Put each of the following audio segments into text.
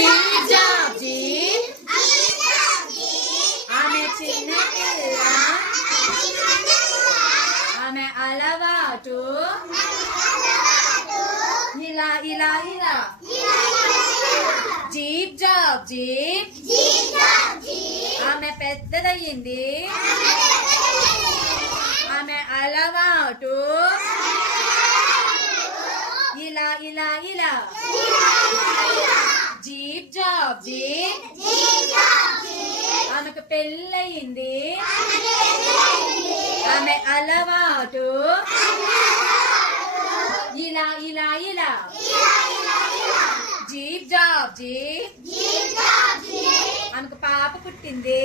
jeep job jeep ఆమె చిన్న పిల్ల ఆమె అలవాటు ఇలా ఇలా ఇలా జీప్ జాబ్ జీప్ ఆమె పెద్దదయ్యింది ఆమె అలవాటు ఇలా ఇలా ఇలా జీప్ జాబ్ జీప్ ఆమెకు పెళ్ళయింది ఆమె అలవాటు ఇలా ఇలా ఇలా జీప్ జాబ్ జీప్ ఆమెకు పాప పుట్టింది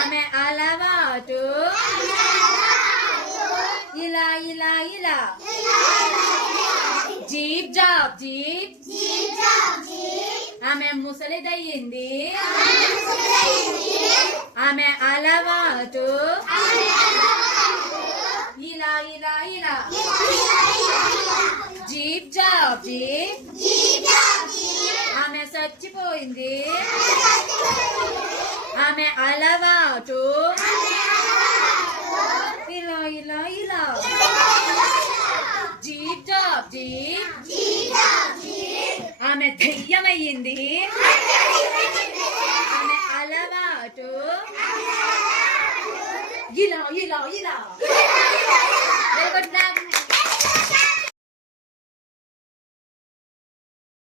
ఆమె అలవాటు ఇలా ఇలా ఇలా జీప్ జాబ్ జీప్ ఆమె ముసలిదయ్యింది ఆమె అలవాటు ఇలా ఇలా ఇలా జీప్ జాబ్ జీప్ ఆమె చచ్చిపోయింది ఆమె అలవాటు ఇలా ఇలా ఇలా జీప్ జాబ్ జీప్ ఆమె దయ్యమయ్యింది ఆమె అలవాటు ఇలా ఇలా ఇలా